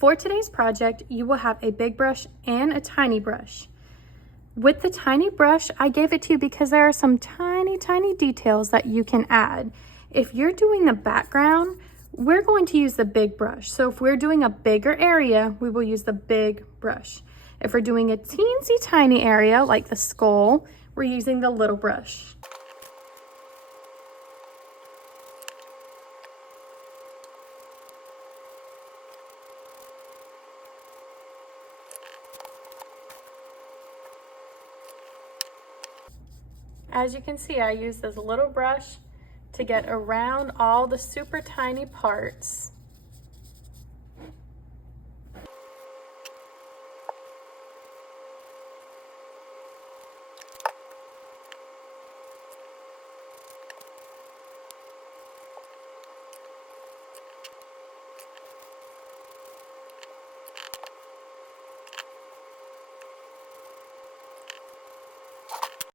For today's project, you will have a big brush and a tiny brush. With the tiny brush, I gave it to you because there are some tiny details that you can add. If you're doing the background, we're going to use the big brush. So if we're doing a bigger area, we will use the big brush. If we're doing a teensy tiny area like the skull, we're using the little brush. As you can see, I use this little brush to get around all the super tiny parts.